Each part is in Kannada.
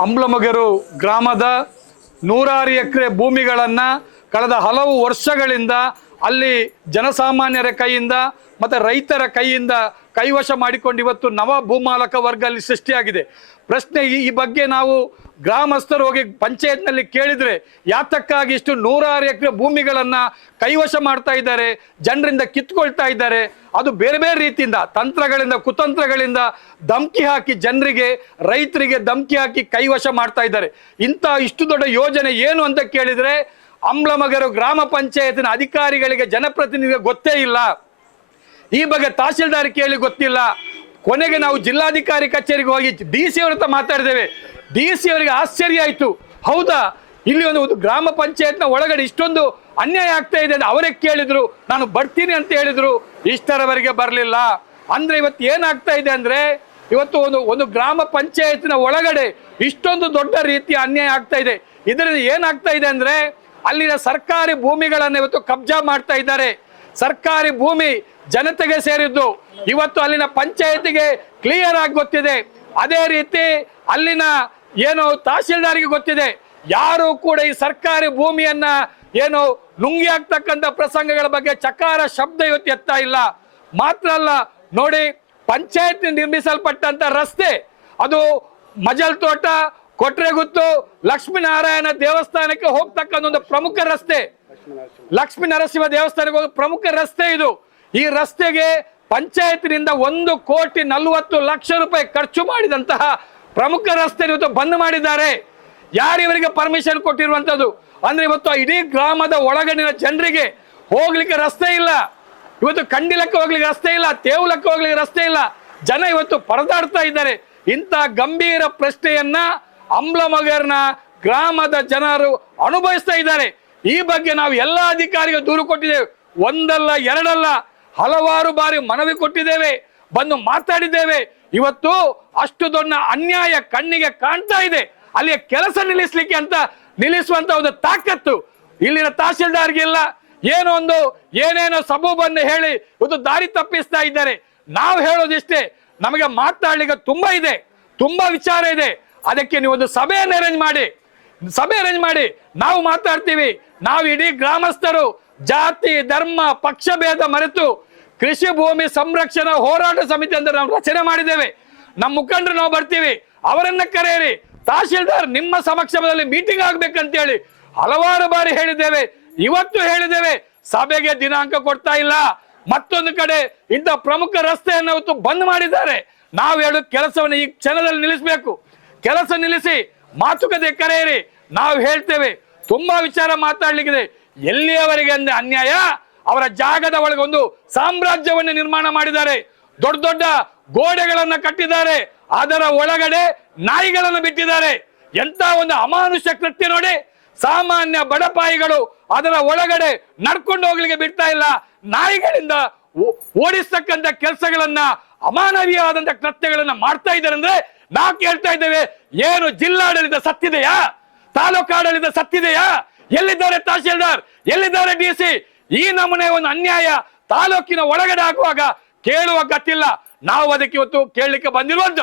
ಅಂಬ್ಲಮಗರು ಗ್ರಾಮದ ನೂರಾರು ಎಕರೆ ಭೂಮಿಗಳನ್ನು ಕಳೆದ ಹಲವು ವರ್ಷಗಳಿಂದ ಅಲ್ಲಿ ಜನಸಾಮಾನ್ಯರ ಕೈಯಿಂದ ಮತ್ತು ರೈತರ ಕೈಯಿಂದ ಕೈವಶ ಮಾಡಿಕೊಂಡು ಇವತ್ತು ನವ ಭೂಮಾಲಕ ವರ್ಗ ಅಲ್ಲಿ ಸೃಷ್ಟಿಯಾಗಿದೆ. ಪ್ರಶ್ನೆ ಈ ಬಗ್ಗೆ ನಾವು ಗ್ರಾಮಸ್ಥರು ಹೋಗಿ ಪಂಚಾಯತ್ನಲ್ಲಿ ಕೇಳಿದ್ರೆ ಯಾತಕ್ಕಾಗಿ ಇಷ್ಟು ನೂರಾರು ಎಕರೆ ಭೂಮಿಗಳನ್ನ ಕೈವಶ ಮಾಡ್ತಾ ಇದ್ದಾರೆ, ಜನರಿಂದ ಕಿತ್ಕೊಳ್ತಾ ಇದ್ದಾರೆ. ಅದು ಬೇರೆ ಬೇರೆ ರೀತಿಯಿಂದ, ತಂತ್ರಗಳಿಂದ, ಕುತಂತ್ರಗಳಿಂದ ಧಮ್ಕಿ ಹಾಕಿ ಜನರಿಗೆ, ರೈತರಿಗೆ ಧಮ್ಕಿ ಹಾಕಿ ಕೈವಶ ಮಾಡ್ತಾ ಇದ್ದಾರೆ. ಇಂಥ ಇಷ್ಟು ದೊಡ್ಡ ಯೋಜನೆ ಏನು ಅಂತ ಕೇಳಿದ್ರೆ, ಅಂಬ್ಲಮಗರು ಗ್ರಾಮ ಪಂಚಾಯತಿನ ಅಧಿಕಾರಿಗಳಿಗೆ ಜನಪ್ರತಿನಿಧಿಗೆ ಗೊತ್ತೇ ಇಲ್ಲ. ಈ ಬಗ್ಗೆ ತಹಸೀಲ್ದಾರ್ ಕೇಳಿ ಗೊತ್ತಿಲ್ಲ. ಕೊನೆಗೆ ನಾವು ಜಿಲ್ಲಾಧಿಕಾರಿ ಕಚೇರಿಗೆ ಹೋಗಿ ಡಿ ಸಿ ಅವ್ರ ಹತ್ರ ಮಾತಾಡಿದ್ದೇವೆ. ಡಿ ಸಿ ಅವರಿಗೆ ಆಶ್ಚರ್ಯ ಆಯಿತು. ಹೌದಾ? ಇಲ್ಲಿ ಒಂದು ಗ್ರಾಮ ಪಂಚಾಯತ್ನ ಒಳಗಡೆ ಇಷ್ಟೊಂದು ಅನ್ಯಾಯ ಆಗ್ತಾ ಇದೆ ಅಂತ ಅವರೇ ಕೇಳಿದ್ರು. ನಾನು ಬರ್ತೀನಿ ಅಂತ ಹೇಳಿದ್ರು. ಇಷ್ಟರವರೆಗೆ ಬರಲಿಲ್ಲ. ಅಂದ್ರೆ ಇವತ್ತು ಏನಾಗ್ತಾ ಇದೆ ಅಂದ್ರೆ, ಇವತ್ತು ಒಂದು ಒಂದು ಗ್ರಾಮ ಪಂಚಾಯತ್ನ ಒಳಗಡೆ ಇಷ್ಟೊಂದು ದೊಡ್ಡ ರೀತಿಯ ಅನ್ಯಾಯ ಆಗ್ತಾ ಇದೆ. ಇದರಿಂದ ಏನಾಗ್ತಾ ಇದೆ ಅಂದ್ರೆ, ಅಲ್ಲಿನ ಸರ್ಕಾರಿ ಭೂಮಿಗಳನ್ನು ಇವತ್ತು ಕಬ್ಜಾ ಮಾಡ್ತಾ ಇದ್ದಾರೆ. ಸರ್ಕಾರಿ ಭೂಮಿ ಜನತೆಗೆ ಸೇರಿದ್ದು. ಇವತ್ತು ಅಲ್ಲಿನ ಪಂಚಾಯತಿಗೆ ಕ್ಲಿಯರ್ ಆಗಿ ಗೊತ್ತಿದೆ. ಅದೇ ರೀತಿ ಅಲ್ಲಿನ ಏನು ತಹಸೀಲ್ದಾರಿಗೆ ಗೊತ್ತಿದೆ. ಯಾರು ಕೂಡ ಈ ಸರ್ಕಾರಿ ಭೂಮಿಯನ್ನ ಏನು ಲುಂಗಿ ಆಗ್ತಕ್ಕಂಥ ಪ್ರಸಂಗಗಳ ಬಗ್ಗೆ ಚಕಾರ ಶಬ್ದ ಇವತ್ತು ಎತ್ತಾ ಇಲ್ಲ. ಮಾತ್ರ ಅಲ್ಲ, ನೋಡಿ ಪಂಚಾಯತ್ ನಿರ್ಮಿಸಲ್ಪಟ್ಟಂತ ರಸ್ತೆ, ಅದು ಮಜಲ್ ತೋಟ ಕೊಟ್ರೆಗುತ್ತು, ಲಕ್ಷ್ಮೀನಾರಾಯಣ ದೇವಸ್ಥಾನಕ್ಕೆ ಹೋಗ್ತಕ್ಕಂಥ ಒಂದು ಪ್ರಮುಖ ರಸ್ತೆ. ಲಕ್ಷ್ಮೀ ನರಸಿಂಹ. ದೇವಸ್ಥಾನಕ್ಕೆ ಹೋಗೋ ಪ್ರಮುಖ ರಸ್ತೆ ಇದು. ಈ ರಸ್ತೆಗೆ ಪಂಚಾಯತಿನಿಂದ ಒಂದು ಕೋಟಿ ನಲವತ್ತು ಲಕ್ಷ ರೂಪಾಯಿ ಖರ್ಚು ಮಾಡಿದಂತಹ ಪ್ರಮುಖ ರಸ್ತೆ ಇವತ್ತು ಬಂದ್ ಮಾಡಿದ್ದಾರೆ. ಯಾರು ಇವರಿಗೆ ಪರ್ಮಿಷನ್ ಕೊಟ್ಟಿರುವಂತದ್ದು ಅಂದ್ರೆ ಇವತ್ತು ಇಡೀ ಗ್ರಾಮದ ಒಳಗಡಿನ ಜನರಿಗೆ ಹೋಗ್ಲಿಕ್ಕೆ ರಸ್ತೆ ಇಲ್ಲ. ಇವತ್ತು ಕಂಡಿಲಕ್ಕೆ ಹೋಗ್ಲಿಕ್ಕೆ ರಸ್ತೆ ಇಲ್ಲ, ತೇವಲಕ್ಕೆ ಹೋಗ್ಲಿಕ್ಕೆ ರಸ್ತೆ ಇಲ್ಲ. ಜನ ಇವತ್ತು ಪರದಾಡ್ತಾ ಇದ್ದಾರೆ. ಇಂಥ ಗಂಭೀರ ಪ್ರಶ್ನೆಯನ್ನ ಅಂಬ್ಲಮಗರ್ನ ಗ್ರಾಮದ ಜನರು ಅನುಭವಿಸ್ತಾ ಇದ್ದಾರೆ. ಈ ಬಗ್ಗೆ ನಾವು ಎಲ್ಲ ಅಧಿಕಾರಿಗಳು ದೂರು ಕೊಟ್ಟಿದ್ದೇವೆ. ಒಂದಲ್ಲ, ಎರಡಲ್ಲ, ಹಲವಾರು ಬಾರಿ ಮನವಿ ಕೊಟ್ಟಿದ್ದೇವೆ, ಬಂದು ಮಾತಾಡಿದ್ದೇವೆ. ಇವತ್ತು ಅಷ್ಟು ದೊಡ್ಡ ಅನ್ಯಾಯ ಕಣ್ಣಿಗೆ ಕಾಣ್ತಾ ಇದೆ. ಅಲ್ಲಿಯ ಕೆಲಸ ನಿಲ್ಲಿಸ್ಲಿಕ್ಕೆ ಅಂತ, ನಿಲ್ಲಿಸುವಂತ ಒಂದು ತಾಕತ್ತು ಇಲ್ಲಿನ ತಹಶೀಲ್ದಾರ್ಗಿಲ್ಲ ಏನೋ ಒಂದು, ಏನೇನೋ ಸಬೂಬನ್ನು ಹೇಳಿ ಇವತ್ತು ದಾರಿ ತಪ್ಪಿಸ್ತಾ ಇದ್ದಾರೆ. ನಾವು ಹೇಳೋದಿಷ್ಟೇ, ನಮಗೆ ಮಾತಾಡ್ಲಿಕ್ಕೆ ತುಂಬಾ ಇದೆ, ತುಂಬಾ ವಿಚಾರ ಇದೆ. ಅದಕ್ಕೆ ನೀವು ಒಂದು ಸಭೆಯನ್ನು ಅರೇಂಜ್ ಮಾಡಿ, ಸಭೆ ಅರೇಂಜ್ ಮಾಡಿ, ನಾವು ಮಾತಾಡ್ತೀವಿ. ನಾವು ಇಡೀ ಗ್ರಾಮಸ್ಥರು, ಜಾತಿ, ಧರ್ಮ, ಪಕ್ಷ ಭೇದ ಮರೆತು ಕೃಷಿ ಭೂಮಿ ಸಂರಕ್ಷಣಾ ಹೋರಾಟ ಸಮಿತಿ ಅಂತ ನಾವು ರಚನೆ ಮಾಡಿದ್ದೇವೆ. ನಮ್ಮ ಮುಖಂಡರು ನಾವು ಬರ್ತೀವಿ, ಅವರನ್ನ ಕರೆಯಿರಿ. ತಹಶೀಲ್ದಾರ್ ನಿಮ್ಮ ಸಮಕ್ಷಮದಲ್ಲಿ ಮೀಟಿಂಗ್ ಆಗ್ಬೇಕಂತ ಹೇಳಿ ಹಲವಾರು ಬಾರಿ ಹೇಳಿದ್ದೇವೆ. ಇವತ್ತು ಹೇಳಿದ್ದೇವೆ, ಸಭೆಗೆ ದಿನಾಂಕ ಕೊಡ್ತಾ ಇಲ್ಲ. ಮತ್ತೊಂದು ಕಡೆ ಇಂಥ ಪ್ರಮುಖ ರಸ್ತೆಯನ್ನು ಇವತ್ತು ಬಂದ್ ಮಾಡಿದ್ದಾರೆ. ನಾವು ಹೇಳು ಕೆಲಸವನ್ನು ಈ ಕ್ಷಣದಲ್ಲಿ ನಿಲ್ಲಿಸಬೇಕು. ಕೆಲಸ ನಿಲ್ಲಿಸಿ ಮಾತುಕತೆ ಕರೆಯಿರಿ. ನಾವು ಹೇಳ್ತೇವೆ ತುಂಬಾ ವಿಚಾರ ಮಾತಾಡ್ಲಿಕ್ಕಿದೆ. ಎಲ್ಲಿಯವರೆಗೆ ಅಂದ್ರೆ ಅನ್ಯಾಯ? ಅವರ ಜಾಗದ ಒಳಗೆ ಒಂದು ಸಾಮ್ರಾಜ್ಯವನ್ನು ನಿರ್ಮಾಣ ಮಾಡಿದ್ದಾರೆ. ದೊಡ್ಡ ದೊಡ್ಡ ಗೋಡೆಗಳನ್ನ ಕಟ್ಟಿದ್ದಾರೆ. ಅದರ ಒಳಗಡೆ ನಾಯಿಗಳನ್ನು ಬಿಟ್ಟಿದ್ದಾರೆ. ಎಂತ ಒಂದು ಅಮಾನುಷ್ಯ ಕೃತ್ಯ ನೋಡಿ. ಸಾಮಾನ್ಯ ಬಡಪಾಯಿಗಳು ಅದರ ಒಳಗಡೆ ನಡ್ಕೊಂಡು ಹೋಗ್ಲಿಕ್ಕೆ ಬಿಡ್ತಾ ಇಲ್ಲ. ನಾಯಿಗಳಿಂದ ಓಡಿಸ್ತಕ್ಕಂಥ ಕೆಲಸಗಳನ್ನ ಅಮಾನವೀಯವಾದಂತ ಕೃತ್ಯಗಳನ್ನ ಮಾಡ್ತಾ ಇದ್ದಾರೆ ಅಂದ್ರೆ ನಾವು ಕೇಳ್ತಾ ಇದ್ದೇವೆ, ಏನು ಜಿಲ್ಲಾಡಳಿತ ಸತ್ತಿದೆಯಾ? ತಾಲೂಕು ಆಡಳಿತ ಸತ್ತಿದೆಯಾ? ಎಲ್ಲಿದ್ದಾರೆ ತಹಶೀಲ್ದಾರ್? ಎಲ್ಲಿದ್ದಾರೆ ಡಿ ಸಿ ಈ ನಮೂನೆ ಒಂದು ಅನ್ಯಾಯ. ತಾಲೂಕಿನ ಒಳಗಡೆ ಆಗುವಾಗ ಕೇಳುವ ಗತಿಲ್ಲ. ನಾವು ಅದಕ್ಕೆ ಇವತ್ತು ಕೇಳಲಿಕ್ಕೆ ಬಂದಿರುವಂತ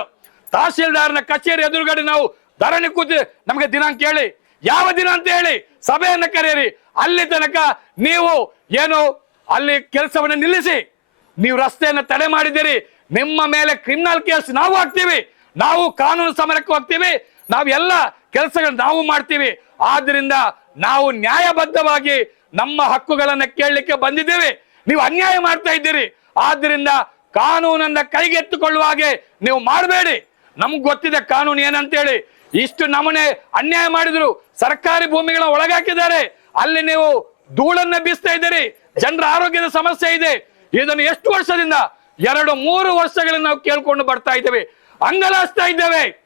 ತಹಶೀಲ್ದಾರ್ನ ಕಚೇರಿ ಎದುರುಗಡೆ ನಾವು ಧರಣಿ ಕೂತಿ ನಮಗೆ ದಿನಾಂಕ ಹೇಳಿ. ಯಾವ ದಿನ ಅಂತ ಹೇಳಿ? ಸಭೆಯನ್ನು ಕರೆಯಿರಿ. ಅಲ್ಲಿ ತನಕ ನೀವು ಏನು ಅಲ್ಲಿ ಕೆಲಸವನ್ನ ನಿಲ್ಲಿಸಿ. ನೀವು ರಸ್ತೆಯನ್ನು ತಡೆ ಮಾಡಿದ್ದೀರಿ. ನಿಮ್ಮ ಮೇಲೆ ಕ್ರಿಮಿನಲ್ ಕೇಸ್ ನಾವು ಹಾಕ್ತೀವಿ. ನಾವು ಕಾನೂನು ಸಮರಕ್ಕೆ ಹೋಗ್ತೀವಿ. ಎಲ್ಲ ಕೆಲಸಗಳು ನಾವು ಮಾಡ್ತೀವಿ. ಆದ್ರಿಂದ ನಾವು ನ್ಯಾಯಬದ್ಧವಾಗಿ ನಮ್ಮ ಹಕ್ಕುಗಳನ್ನ ಕೇಳಲಿಕ್ಕೆ ಬಂದಿದ್ದೇವೆ. ನೀವು ಅನ್ಯಾಯ ಮಾಡ್ತಾ ಇದ್ದೀರಿ. ಆದ್ರಿಂದ ಕಾನೂನನ್ನ ಕೈಗೆತ್ತಿಕೊಳ್ಳುವ ಹಾಗೆ ನೀವು ಮಾಡಬೇಡಿ. ನಮ್ಗೆ ಗೊತ್ತಿದೆ ಕಾನೂನು ಏನಂತೇಳಿ. ಇಷ್ಟು ನಮನೆ ಅನ್ಯಾಯ ಮಾಡಿದ್ರು ಸರ್ಕಾರಿ ಭೂಮಿಗಳ ಒಳಗಾಕಿದ್ದಾರೆ. ಅಲ್ಲಿ ನೀವು ಧೂಳನ್ನ ಬೀಸ್ತಾ ಇದ್ದೀರಿ. ಜನರ ಆರೋಗ್ಯದ ಸಮಸ್ಯೆ ಇದೆ. ಇದನ್ನು ಎಷ್ಟು ವರ್ಷದಿಂದ? ಎರಡು, ಮೂರು ವರ್ಷಗಳಿಂದ ನಾವು ಕೇಳ್ಕೊಂಡು ಬರ್ತಾ ಇದ್ದೇವೆ. ಅಂಗಲಾಸ್ತಾ ಇದ್ದೇವೆ.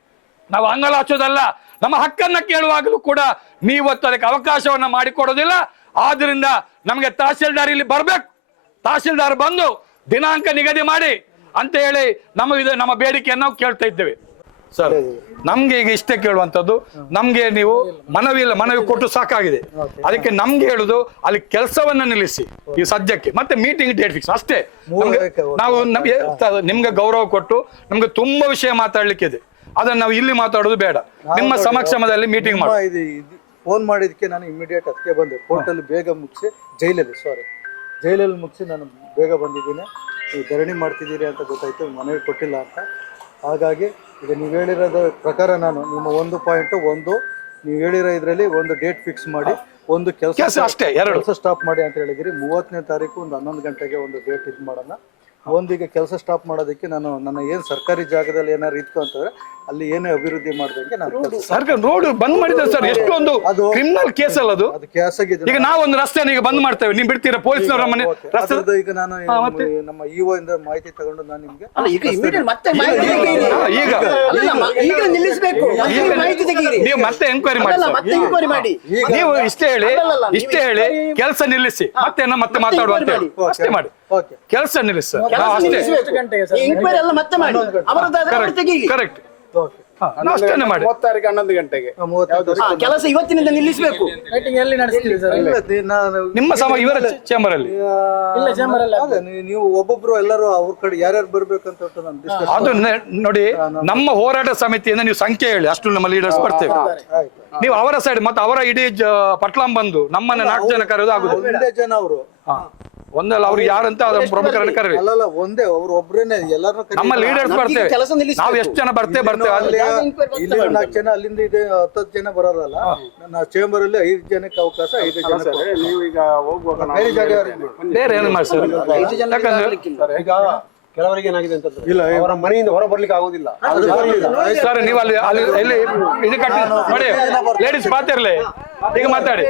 ನಾವು ಅಂಗಲಾಚೋದಲ್ಲ. ನಮ್ಮ ಹಕ್ಕನ್ನ ಕೇಳುವಾಗಲೂ ಕೂಡ ನೀವತ್ತು ಅದಕ್ಕೆ ಅವಕಾಶವನ್ನ ಮಾಡಿಕೊಡೋದಿಲ್ಲ. ಆದ್ರಿಂದ ನಮಗೆ ತಹಸೀಲ್ದಾರ್ ಇಲ್ಲಿ ಬರ್ಬೇಕು. ತಹಸೀಲ್ದಾರ್ ಬಂದು ದಿನಾಂಕ ನಿಗದಿ ಮಾಡಿ ಅಂತ ಹೇಳಿ ನಮ್ಮ ಇದು ನಮ್ಮ ಬೇಡಿಕೆಯನ್ನು ನಾವು ಕೇಳ್ತಾ ಇದ್ದೇವೆ. ಸರ್ ನಮ್ಗೆ ಈಗ ಇಷ್ಟೇ ಕೇಳುವಂತದ್ದು ನಮ್ಗೆ ನೀವು ಮನವಿ ಇಲ್ಲ ಮನವಿ ಕೊಟ್ಟು ಸಾಕಾಗಿದೆ. ಅದಕ್ಕೆ ನಮ್ಗೆ ಹೇಳುದು ಅಲ್ಲಿ ಕೆಲಸವನ್ನ ನಿಲ್ಲಿಸಿ ಈ ಸದ್ಯಕ್ಕೆ. ಮತ್ತೆ ಮೀಟಿಂಗ್ ಡೇಟ್ ಫಿಕ್ಸ್ ಅಷ್ಟೇ. ನಾವು ನಮ್ಗೆ ನಿಮ್ಗೆ ಗೌರವ ಕೊಟ್ಟು ನಮ್ಗೆ ತುಂಬಾ ವಿಷಯ ಮಾತಾಡ್ಲಿಕ್ಕೆ ಇದೆ ಅದನ್ನ ನಾವು ಇಲ್ಲಿ ಮಾತಾಡೋದು ಬೇಡ. ನಿಮ್ಮ ಸಮಕ್ಷಮದಲ್ಲಿ ಮೀಟಿಂಗ್ ಮಾಡಿ. ಇದು ಫೋನ್ ಮಾಡಿದಕ್ಕೆ ನಾನು ಇಮಿಡಿಯೇಟ್ ಅದಕ್ಕೆ ಬಂದೆ. ಕೋರ್ಟಲ್ಲಿ ಬೇಗ ಮುಗಿಸಿ ಜೈಲಲ್ಲಿ ಸಾರಿ ಜೈಲಲ್ಲಿ ಮುಗಿಸಿ ನಾನು ಬೇಗ ಬಂದಿದ್ದೀನಿ. ನೀವು ಧರಣಿ ಮಾಡ್ತಿದ್ದೀರಿ ಅಂತ ಗೊತ್ತಾಯ್ತು ಮನೆಗೆ ಕೊಟ್ಟಿಲ್ಲ ಅಂತ. ಹಾಗಾಗಿ ಈಗ ನೀವು ಹೇಳಿರೋದ ಪ್ರಕಾರ ನಾನು ನಿಮ್ಮ ಒಂದು ಪಾಯಿಂಟ್ ಒಂದು ನೀವು ಹೇಳಿರೋ ಇದರಲ್ಲಿ ಒಂದು ಡೇಟ್ ಫಿಕ್ಸ್ ಮಾಡಿ ಒಂದು ಕೆಲಸ ಕೆಲಸ ಅಷ್ಟೇ ಎರಡು. ಕೆಲಸ ಸ್ಟಾಪ್ ಮಾಡಿ ಅಂತ ಹೇಳಿದಿರಿ ಮೂವತ್ತನೇ ತಾರೀಕು ಒಂದು ಹನ್ನೊಂದು ಗಂಟೆಗೆ ಒಂದು ಡೇಟ್ ಇದು ಮಾಡೋಣ. ಒಂದೀಗ ಕೆಲಸ ಸ್ಟಾಪ್ ಮಾಡೋದಕ್ಕೆ ನಾನು ನನ್ನ ಏನು ಸರ್ಕಾರಿ ಜಾಗದಲ್ಲಿ ಏನಾದ್ರು ಇತ್ತು ಅಂತಂದ್ರೆ ಅಲ್ಲಿ ಏನೇ ಅಭಿವೃದ್ಧಿ ಮಾಡ್ದಂಗೆ ನಾನು ಕೆಲ್ಸ- ಸರ್ಕಾರ ರೋಡ್ ಬಂದ್ ಮಾಡಿದ್ದಾರೆ ಸರ್. ಎಷ್ಟೊಂದು ಅದು- ಕ್ರಿಮಿನಲ್ ಕೇಸ್ ಅಲ್ಲ ಅದು. ಅದು ಕ್ಯಾಸ್ ಆಗಿದೆ. ಈಗ ನಾವೊಂದು ರಸ್ತೆನ ಈಗ ಬಂದ್ ಮಾಡ್ತೇವೆ. ನೀವು ಬಿಡ್ತೀರಾ? ಪೊಲೀಸ್ನವರ ಮನೆ. ರಸ್ತೆ ಅದ್ರದ್ದು ಈಗ ನಾನು ನಮ್ಮ- ನಮ್ಮ ಇಒ ಇಂದ ಮಾಹಿತಿ ತಗೊಂಡು ನಾನು ನಿಮ್ಗೆ ಅಲ್ಲ ಈಗ ಇಮಿಡಿಯೇಟ್ ಮತ್ತೆ ಮಾಹಿತಿ ತೆಗೀರಿ. ಹಾ, ಈಗ. ಮ- ಈಗ ನಿಲ್ಲಿಸ್ಬೇಕು. ಈಗ ಮಾಹಿತಿ ತೆಗೀರಿ. ನೀವು ಮತ್ತೆ ಎಂಕ್ವೈರಿ ಮಾಡಿ. ಮತ್ತೆ ಮಾಡಿ. ನೀವು ಇಷ್ಟೇ ಹೇಳಿ ಅಲ್ಲಲ್ಲ, ನೀವು ಇಷ್ಟೇ ಹೇಳಿ ಕೆಲಸ ನಿಲ್ಲಿಸಿ. ಮತ್ತೆ ಮತ್ತೆ ಮಾತಾಡುವ ಅಂತ ಹೇಳಿ. ಓಕೆ. ಅಷ್ಟೇ ಮಾಡಿ. ಕೆಲಸ ನಿಲ್ಲಿಸ. ಎಲ್ಲ ಮತ್ತೆ ಮಾಡಿ. ಅವರದ್ದಾದ್ರೆ ಕರೆಕ್ಟ್ ಮಾಡಿ. ಹನ್ನೊಂದು ಗಂಟೆಗೆ. ಕೆಲಸ ಇವತ್ತಿನಿಂದ ನಿಲ್ಲಿಸ್ಬೇಕು. ನಿಮ್ಮ ಸಮ ಇವರ ಚೇಂಬರ್ ಅಲ್ಲಿ ನೀವು- ನೀವು ಒಬ್ಬೊಬ್ರು ಎಲ್ಲರೂ ಅವ್ರ ಕಡೆ ಯಾರ್ಯಾರು ಬರ್ಬೇಕಂತ ಅದು ನೋಡಿ ನಮ್ಮ ಹೋರಾಟ ಸಮಿತಿಯಿಂದ ನೀವು ಸಂಖ್ಯೆ ಹೇಳಿ. ಅಷ್ಟು ನಮ್ಮ ಲೀಡರ್ಸ್ ಬರ್ತೇವೆ. ನೀವು ಅವರ ಸೈಡ್ ಮತ್ತೆ ಅವರ ಇಡೀ ಪಟ್ಲಾಂ ಬಂದು ನಮ್ಮನ್ನ ನಾಲ್ಕು ಜನ ಕರೆಯೋದು ಆಗುದು ಒಂದೇ ಜನ ಅವರು. ಒಂದಲ್ಲ ಅವ್ರು ಯಾರಂತ ಅದರ ಪ್ರಮುಖರನ್ನು ಕರೀರಿ. ಅಲ್ಲಲ್ಲ ಒಂದೇ ಅವ್ರು ಒಬ್ರೇನೆ ಎಲ್ಲಾರು ನಮ್ಮ ಲೀಡರ್ಸ್ ಬರ್ತೇವೆ. ಕೆಲಸ ನಿಲ್ಲಿಸ್ಬೇಕು. ನಾವು ಎಷ್ಟು ಜನ ಬರ್ತೇವೆ ಬರ್ತೇವೆ. ಅಲ್ಲಿ ಇಲ್ಲಿ ನಾಲ್ಕು ಜನ ಅಲ್ಲಿಂದ ಇದೆ ಹತ್ತತ್ತು ಜನ ಬರೋರಲ್ಲ. ನನ್ನ ಚೇಂಬರ್ ಅಲ್ಲಿ ಐದು ಜನಕ್ಕೆ ಅವಕಾಶ ಐದು ಜನ ನೀವು ಈಗ ಹೋಗುವಾಗ ನಾವು ಬೇರೆ ಜಾಗ ಯಾರಿಗೆ ಬಿಡು? ಬೇರೆ ಏನು ಮಾಡಿ ಸರ್ ಯಾಕಂದ್ರೆ ಈಗ ಕೆಲವರಿಗೆ ಏನಾಗಿದೆ ಅಂತ ಇಲ್ಲ ಅವರ ಮನೆಯಿಂದ ಹೊರ ಬರ್ಲಿಕ್ಕೆ ಆಗುದಿಲ್ಲ. ಸರ್ ನೀವು ಅಲ್ಲಿ ಅಲ್ಲಿ ಎಲ್ಲಿ ಇದು ಕಟ್ಟಿ ನೋಡಿ. ಲೇಡೀಸ್ ಮಾತಾಡಿ ಈಗ ಮಾತಾಡಿ.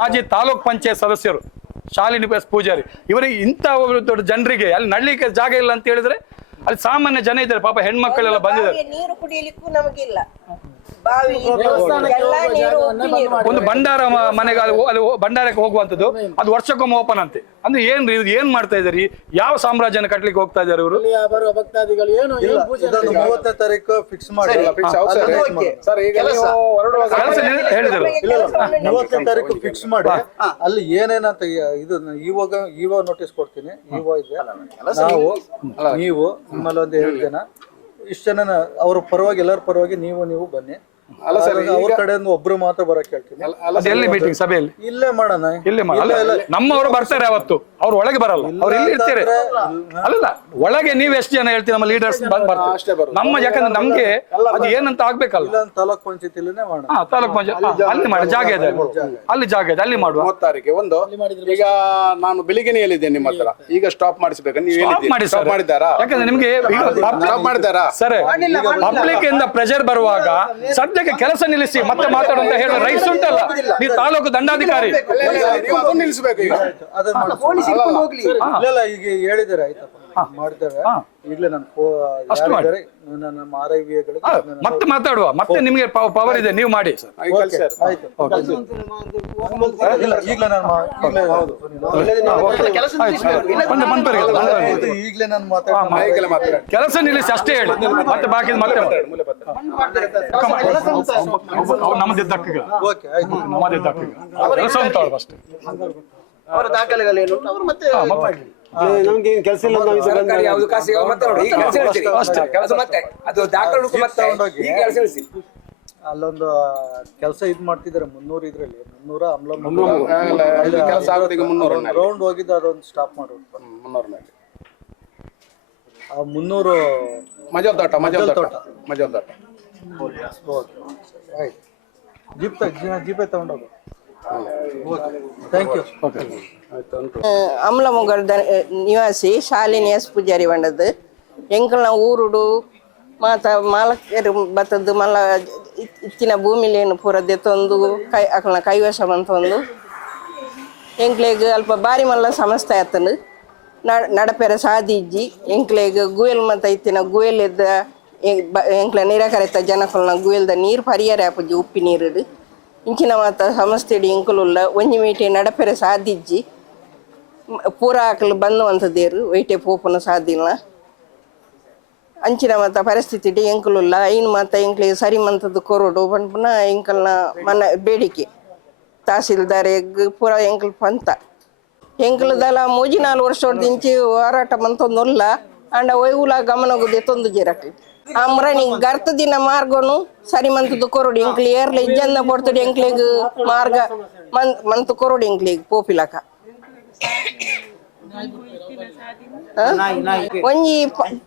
ಮಾಜಿ ತಾಲೂಕ್ ಪಂಚಾಯತ್ ಸದಸ್ಯರು ಶಾಲಿನಿ ಎಸ್ ಪೂಜಾರಿ ಇವರಿಗೆ ಇಂಥ ದೊಡ್ಡ ಜನರಿಗೆ ಅಲ್ಲಿ ನಡ್ಲಿಕ್ಕೆ ಜಾಗ ಇಲ್ಲ ಅಂತ ಹೇಳಿದ್ರೆ ಅಲ್ಲಿ ಸಾಮಾನ್ಯ ಜನ ಇದ್ದಾರೆ ಪಾಪ ಹೆಣ್ಮಕ್ಕಳೆಲ್ಲ ಬಂದಿದ್ದಾರೆ. ನೀರು ಕುಡಿಯಲಿಕ್ಕೂ ನಮಗಿಲ್ಲ. ಬಾವಿ ಇದು ಎಲ್ಲ ನೀರು ಉಪ್ಪು ನೀರು ಒಂದು ಭಂಡಾರ ಮ- ಮನೆಗೆ ಹೋ- ಅಲ್ಲಿ ಹೋ- ಭಂಡಾರಕ್ಕೆ ಹೋಗುವಂತದ್ದು ಅದು ವರ್ಷಕ್ಕೊಮ್ಮೆ ಓಪನ್ ಅಂತೆ. ಅಂದ್ರೆ ಏನ್ ಇದು ಏನ್ ಮಾಡ್ತಾ ಇದಾರೆ ಯಾವ ಸಾಮ್ರಾಜ್ಯನ ಕಟ್ಲಿಕ್ಕೆ ಹೋಗ್ತಾ ಇದಾರೆ ಇವರು? ಬರುವ ಭಕ್ತಾದಿಗಳು ಏನು ಇಲ್ಲ, ಮೂವತ್ತನೇ ತಾರೀಕು ಫಿಕ್ಸ್ ಮಾಡಿ ಫಿಕ್ಸ್ ಹೌದು ಸರ್ ಓಕೆ. ಸರ್ ಈಗ ನೀವು ಹೊರಡುವಾಗ ಕೆಲಸ ನಿಲ್- ಹೇಳಿದ್ರು. ಕೆಲಸವನ್ನು ಮೂವತ್ತನೇ ತಾರೀಕು ಫಿಕ್ಸ್ ಮಾಡಿ. ಅಲ್ಲಿ ಏನೇನಂತ ಇದು ಇವಾಗ ಇವಾಗ ನೋಟಿಸ್ ಕೊಡ್ತೀನಿ. ಇವಾಗ ಇದೆ. ನಾವು ನೀವು. ನಿಮ್ಮಲ್ಲಿ ಒಂದು ಏಳು ಇಷ್ಟ ಇಷ್ಟು ಜನ ಅವ್ರ ಪರವಾಗಿ ಎಲ್ಲರ ಪರವಾಗಿ ನೀವು ನೀವು ಬನ್ನಿ. ಅಲ್ಲ ಸರ್, ಅವ್ರ ಕಡೆಯಿಂದ ಒಬ್ರು ಮಾತ್ರ ಬರಕ್ ಹೇಳ್ತೀನಿ. ಅದು ಎಲ್ಲಿ ಮೀಟಿಂಗ್ ಸಭೆಯಲ್ಲಿ? ಇಲ್ಲೇ ಮಾಡೋಣ. ಇಲ್ಲೇ ಮಾ- ಅಲ್ಲ, ನಮ್ಮವರು ಬರ್ತಾರೆ ಅವತ್ತು. ಅವ್ರು ಒಳಗೆ ಬರಲ್ಲ. ಅವ್ರು ಇಲ್ಲಿ ಇರ್ತಾರೆ. ಅಲ್ಲ ಒಳಗೆ ನೀವ್ ಎಷ್ಟು ಜನ ಹೇಳ್ತೀವಿ ನಮ್ಮ ಲೀಡರ್ಸ್ ಬಂದ್ ಬರ್ತಾರೆ. ನಮ್ಮ ಯಾಕಂದ್ರೆ ನಮ್ಗೆ ಅದು ಏನಂತ ಆಗ್ಬೇಕಲ್ಲ. ಇಲ್ಲ ತಾಲೂಕ್ ಪಂಚಾಯತಿಲೇನೆ ಮಾಡೋಣ. ಹಾ ತಾಲೂಕ್ ಪಂಚಾಯತ್ ಅಲ್ಲಿ ಮಾಡಿ ಜಾಗ ಇದೆ ಅಲ್ಲಿ. ಅಲ್ಲಿ ಜಾಗ ಇದೆ ಅಲ್ಲಿ ಮಾಡುವ. ಮೂವತ್ತಾರಿಗೆ ಒಂದು. ಈಗ ನಾನು ಬೆಳಿಗ್ಗೆನೆ ಹೇಳಿದ್ದೇನೆ ನಿಮ್ಮ ಹತ್ರ. ಈಗ ಸ್ಟಾಪ್ ಮಾಡಿಸ್ಬೇಕು. ನೀವು ಸ್ಟಾಪ್ ಮಾಡಿ ಸ್ಟಾಪ್ ಸರ್. ಮಾಡಿದ್ದಾರಾ? ಯಾಕಂದ್ರೆ ನಿಮ್ಗೆ ಸ್ಟಾಪ್ ಮಾಡಿದ್ದಾರಾ? ಸರ್ ಪಬ್ಲಿಕ್ ಇಂದ ಪ್ರೆಷರ್ ಬರುವಾಗ ಸದ್ಯಕ್ಕೆ ಕೆಲಸ ನಿಲ್ಲಿಸಿ ಮತ್ತೆ ಮಾತಾಡುವಂತ ಹೇಳೋ ರೈಸ್ ಉಂಟಲ್ಲ ನೀವು ತಾಲೂಕು ದಂಡಾಧಿಕಾರಿ ನಿಲ್ಲಿಸ್ಬೇಕು ಈಗ ಹೇಳಿದ್ದಾರೆ ಆಯ್ತಪ್ಪ ಮಾಡಿದ್ದಾರೆ ಈಗಲೇ ನಾನು ಯಾರಿದ್ದಾರೆ ನನ್ನ ನಮ್ಮ ಆರ್ ಐ ಹಾ, ಮತ್ತೆ ಮಾತಾಡುವ. ಮತ್ತೆ ನಿಮ್ಗೆ ಪವರ್ ಇದೆ ನೀವು ಮಾಡಿ. ಆಯ್ತು ಇಲ್ಲ ಈಗಲೇ ನಾನು ಮಾ- ಈಗ್ಲೇ ಹೌದು. ಕೆಲಸ ಈಗಲೇ ನಾನು ಮಾತಾಡ್ತೀನಿ ನಿಲ್ಲಿಸಿ ಅಷ್ಟೇ ಹೇಳಿ. ಮತ್ತೆ ಬಾಕಿ ಮತ್ತೆ ಅವ್ರು ನಮ್ಮದಿದ್ದ ಹಕ್ಕಿಗಳು ಓಕೆ ಆಯ್ತು. ನಮ್ಮದಿದ್ದ ಹಕ್ಕಿಗಳು ಕೆಲಸ ಅಂತ ಅವ್ರು ಅಷ್ಟೇ. ಅವರ ದಾಖಲೆಗಳೇನು? ಏನು ಉಂಟು ಅವರು ಮತ್ತೆ ನಮ್ಗೆ ಕೆಲಸ ಇಲ್ಲ ನಾವು ಇದು ಬಂದ- ಸರ್ಕಾರಿ ಯಾವ್ದು ಯಾವ್ದು ಮತ್ತೆ ನೋಡಿ ಈಗ ಕೆಲಸ ಹೇಳ್ತೀರಿ. ಅಷ್ಟೇ. ಮತ್ತೆ ಅದು ದಾಖಲೆ ಮತ್ತೆ. ಈಗ ಕೆಲಸ ಹೇಳಿಸಿ ಅಲ್ಲೊಂದು ಕೆಲಸ ಇದ್ ಮಾಡ್ತಿದ್ದಾರೆ ಮುನ್ನೂರು ಇದ್ರಲ್ಲಿ ಮುನ್ನೂರ ಅಮ್ಲ ಇದು ಕೆಲಸ ಆಗೋದು ಈಗ ಮುನ್ನೂರು ರೌಂಡ್ ಹೋಗಿದ್ದು ಅದೊಂದು ಸ್ಟಾಪ್ ಮಾಡೋದು ಮುನ್ನೂರಿನಲ್ಲಿ ಆ ಮುನ್ನೂರು ಮಜಲ್ ತೋಟ ಮಜಲ್ ತೋಟ. ಮಜಲ್ ತೋಟ ಆಯ್ತು ಜೀಪ್ ಜೀಪೇ ತಗೊಂಡೋಗು ಅಮ್ಲಮೊಗಲ್ದ ನಿವಾಸಿ ಶಾಲಿನಿ ಎಸ್ ಪೂಜಾರಿ ಬಂಡದ್ದು ಎಂಕಲ್ನ ಊರುಡು ಮಾತ ಮಾಲಕರು ಬತ್ತದ್ದು ಮಲ್ಲ ಇತ್- ಇತ್ತಿನ ಭೂಮಿಲೇನು ಪೂರ ದೆತ್ತೊಂದು ಕೈ ಅಕಲ್ನ ಕೈವಶ ಬಂತೊಂದು ಎಂಕ್ಲೆಗ್ ಅಲ್ಪ ಬಾರಿ ಮಲ್ಲ ಸಮಸ್ಯೆ ಆತನು ನಡಪೆರ ಸಾದಿಜ್ಜಿ ಎಂಕ್ಲೆಗ್ ಗುಯಲ್ ಮತ ಇತ್ತಿನ ಗುಯಲ್ ಎದ್ದ ಎಂಕ್ಲ ನಿರಾಕರಿತ ಜನಕಲ್ನ ಗುಯಲ್ದ ನೀರು ಪರಿಹಾರ ಆಪುಜಿ ಉಪ್ಪಿ ನೀರುಡು ಇಂಚಿನ ಮಾತ ಸಮಸ್ಯೆಡಿ ಎಂಕುಲುಲ್ಲ ಒಂಜಿ ಮೀಟೆ ನಡಪೆರೆ ಸಾದಿಜ್ಜಿ. ಪೂರ ಆಕಲು ಬಂದುವಂಥದ್ದೇರು ವೈಟೆ ಪೋಪುನ ಸಾದಿಲ್ಲ. ಅಂಚಿನ ಮಾತ ಪರಿಸ್ಥಿತಿ ಎಂಕುಲುಲ್ಲ ಐನ್ ಮಾತ ಎಂಕ್ಲಿಗೆ ಸರಿ ಮಂತದ್ದು ಕೊರೋಡು ಪಂಪುನ ಎಂಕಲ್ನ ಮನ ಬೇಡಿಕೆ. ತಹಸೀಲ್ದಾರ್ ಪೂರ ಎಂಕಲ್ ಪಂತ. ಎಂಕ್ಲದಲ ಮೂಜಿ ನಾಲ್ಕು ವರ್ಷ ದಿಂಚಿ ಹೋರಾಟ ಮಂತೊಂದುಲ್ಲ, ಅಂಡ ಒಯ್ವುಲ ಗಮನಗುದೆ ತೊಂದು ಜಿರಕ್ಲಿ. ಅಮ್ರನಿ ಗರ್ತ ದಿನ ಮಾರ್ಗನು ಸರಿ ಮಂತದು ಕೊರಡಿ ಎಂಕ್ಲಿ ಏರ್ಲ ಇಜ್ಜನ್ನ ಪೊಡ್ತಡಿ ಎಂಕ್ಲಿಗ್ ಮಾರ್ಗ ಮಂತ ಕೊರಡು ಎಂಕ್ಲಿಗ್ ಪೋಪಿಲಕ? ಒಂಜಿ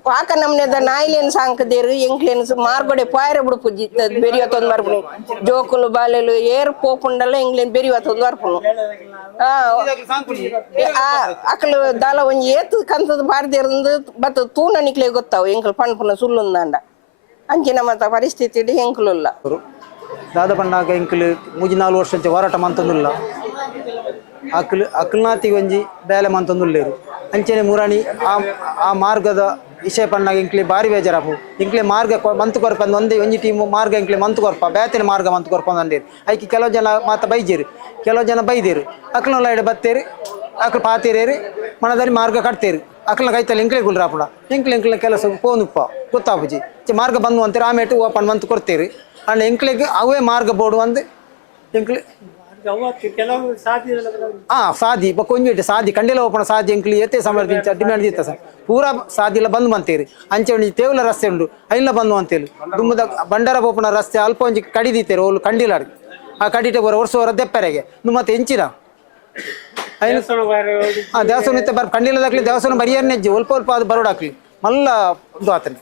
ಪಾಕ ನಮ್ನೆದ ನಾಯಿಲೇನ್ ಸಾಂಕದೇರು ಎಂಕ್ಲೇನ್ ಮಾರ್ಗೊಡೆ ಪಾಯರ ಬುಡುಪುಜಿ ಬೆರಿಯತೊಂದು ಬರ್ಪುನಿ ಜೋಕುಲು ಬಾಲೆಲು ಏರ್ ಪೋಪುಂಡಲ್ಲ ಎಂಗ್ಲೇನ್ ಬೆರಿಯತೊಂದು ಬರ್ಪುನು ಆ ಆ, ಅಕ್ಲು ದಾಲ ಒಂಜಿ ಏತ್ ಕಂತದ ಬಾರ್ದಿರಂದು ಬತ್ತ ತೂನ ನಿಕ್ಲೆ ಗೊತ್ತಾವು ಎಂಕ್ಲು ಪಣ್ಪುನ ಸುಲ್ಲುಂದಾಂಡ ಅಂಚಿನ ಮತ ಪರಿಸ್ಥಿತಿ ಎಂಕ್ಲುಲ್ಲ. ದಾದ ಪಂಡಾಗ ಇಂಕಲ್ ಮೂಜಿ ನಾಲ್ಕು ವರ್ಷ ಹೋರಾಟ ಮಂತೊಂದುಲ್ಲ. ಅಕ್ಲ್ ಅಕ್ಲ್ನಾತಿ ಒಂಜಿ ಬೇಲೆ ಮಂತೊಂದುಲ್ಲೇರು. ಅಂಚನೆ ಮುರಾಣಿ ಆ ಆ ಮಾರ್ಗದ ವಿಷಯ ಪಣ್ಣಾಗ ಇಂಕ್ಲೆ ಬಾರಿ ಬೇಜಾರಾಪು. ಇಂಕ್ಲೆ ಮಾರ್ಗ ಮಂತ್ ಮಂತು ಕೊರ್ಪ ಅಂದ್ ಒಂದೇ ಒಂಜಿ ಟೀಮ್ ಮಾರ್ಗ ಇಂಕ್ಲೆ ಮಂತು ಕೊರ್ಪ ಬೇತಿನ ಮಾರ್ಗ ಮಂತು ಕೊರ್ಪಂದು ಅಂದೇರು. ಐಕಿ ಕೆಲವು ಜನ ಮಾತ ಬೈಜೇರು, ಕೆಲವು ಜನ ಬೈದೇರು. ಅಕ್ಲ ಲೈಡ್ ಬತ್ತೇರು, ಅಕ್ಲು ಪಾತೇರೇರು ಮನದಲ್ಲಿ ಮಾರ್ಗ ಕಟ್ತೇರು. ಅಕ್ಲ ಕೈತಲ್ಲಿ ಇಂಕ್ಲೆ ಗುಲ್ರಾಪುಡ ಇಂಕ್ಲೆ ಇಂಕ್ಲೆ ಕೆಲಸ ಪೋನುಪ್ಪ, ಗೊತ್ತಾಪುಜಿ. ಮಾರ್ಗ ಬಂದು ಅಂತೀರಿ ಆಮೇಟು ಓಪನ್ ಮಂತು ಕೊಡ್ತೇರಿ ಅಂಡ್ ಎಂಕ್ಲೆಗ್ ಅವೇ ಮಾರ್ಗ ಬೋಡು ಒಂದು ಎಂಕ್ಲೆ ಕೊಂಜಿಟ್ಟು ಸಾದಿ ಕಂಡಿಲ ಓಪನ ಸಾದಿ ಎಂಕ್ಲಿ ಎತ್ತೆ ಸಮರ್ದಿಂಚ ಡಿಮ್ಯಾಂಡ್ ಇತ್ತ ಸರ್. ಪೂರಾ ಸಾದಿಲ ಬಂದು ಮಂತೇರಿ ಅಂಚೆ ಒಂಜಿ ತೇವಲ ರಸ್ತೆ ಉಂಡು ಅಲ್ಲಿ ಬಂದು ಅಂತೇಳಿ ದುಮ್ಮದ ಬಂಡಾರ ಬೋಪನ ರಸ್ತೆ ಅಲ್ಪ ಒಂಜಿ ಕಡಿದಿತ್ತೇರು ಓಲು ಕಂಡಿಲಾಡಿ ಆ ಕಡಿಟೆ ಬರೋ ವರ್ಷ ವರ ದೆಪ್ಪರೆಗೆ. ನು ಮತ್ತೆ ಎಂಚಿನ ದೇವಸ್ಥಾನ ಇತ್ತ ಬರ್ ಕಂಡಿಲದಾಗ್ಲಿ ದೇವಸ್ಥಾನ ಬರಿಯರ್ನೆಜ್ಜಿ ಒಲ್ಪ ಒಲ್ಪ ಅದು ಬರೋಡಾಕ್ಲಿ ಮಲ್ಲ ಇದು ಆತನೆ